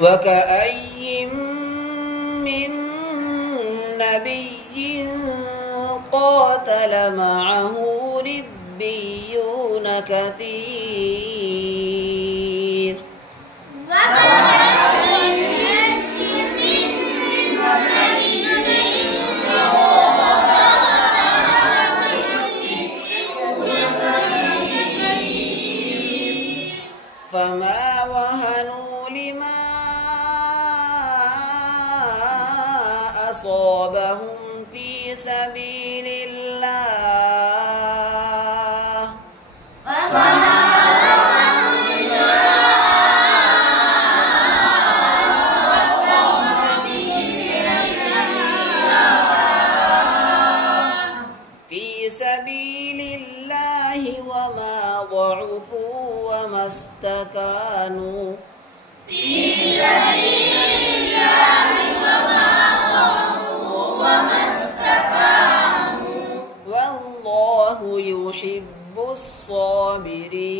وكأي من نبي قاتل معه ربيون كثير فما وهنوا لما أصابهم في سبيل الله وما ضعفوا وما استكانوا والله يحب الصابرين.